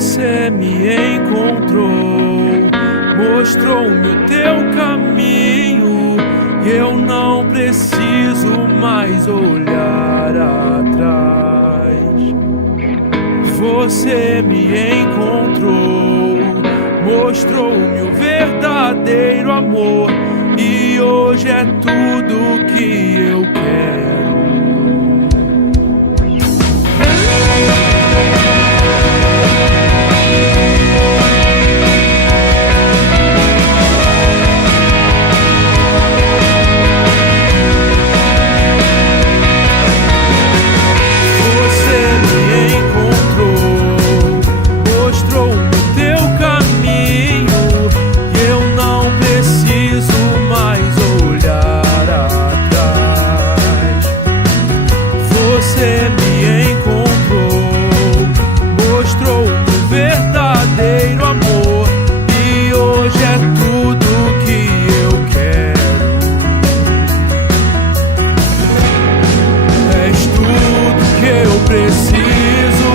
Você me encontrou, mostrou-me o teu caminho, e eu não preciso mais olhar atrás. Você me encontrou, mostrou-me o verdadeiro amor, e hoje é tudo que eu quero. Você me encontrou, mostrou-me o verdadeiro amor, e hoje é tudo que eu quero. És tudo que eu preciso,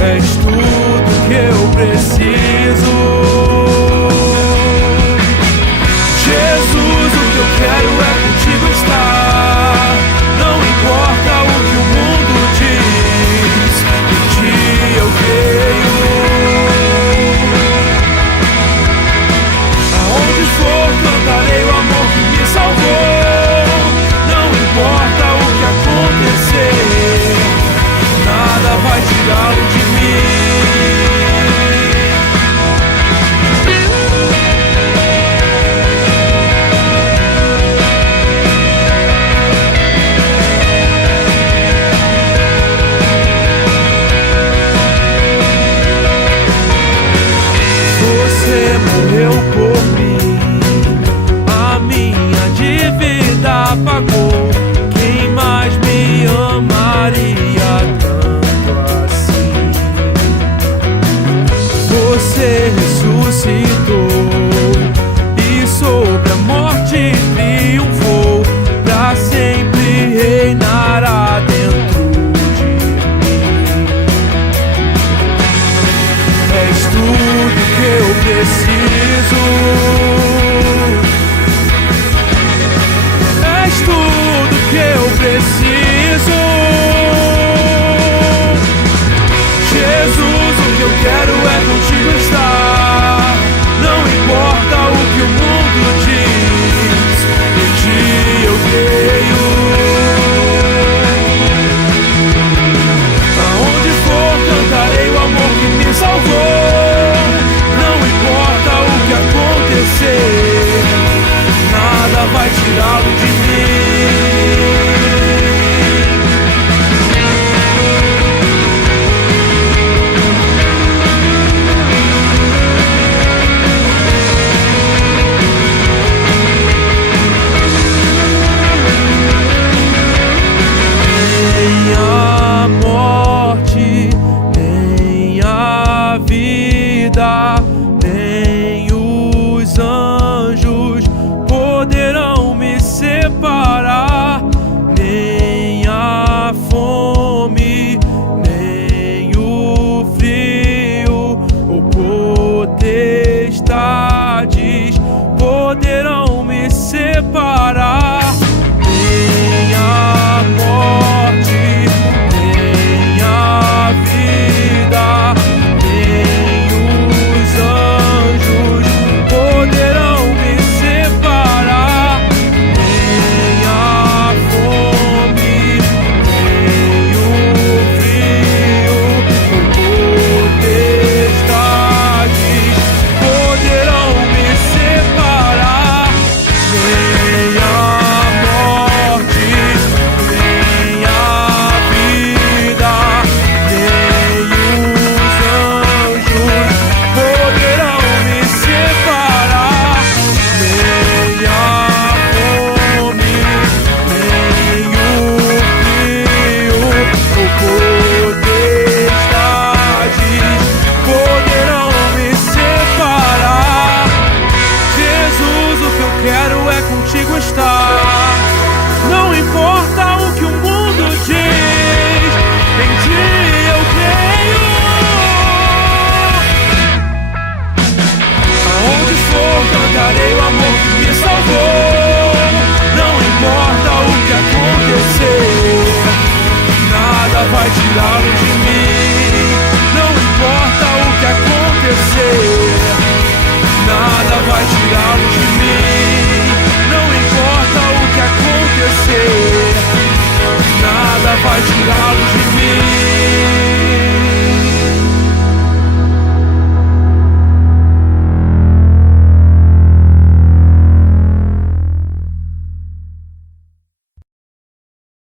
és tudo que eu preciso. Jesus, o que eu quero é contigo estar. Não importa o que o mundo diz, em ti eu creio. Aonde for cantarei o amor que me salvou. Não importa o que acontecer, nada vai tirá-lo de mim. Você morreu por mim, a minha dívida pagou. Quem mais me amaria tanto assim? Você ressuscitou e sobre a morte triunfou, pra sempre reinará dentro de mim. És tudo que eu preciso, és tudo que eu preciso. Jesus, o que eu quero é contigo estar. Não importa o que o mundo diz, em ti eu creio. Aonde for cantarei o amor que me salvou. Não importa o que acontecer, nada vai tirá-lo de mim. Nem a morte, nem a vida, nem os anjos poderão me separar. Nem a fome, nem o frio, ou potestades poderão me separar.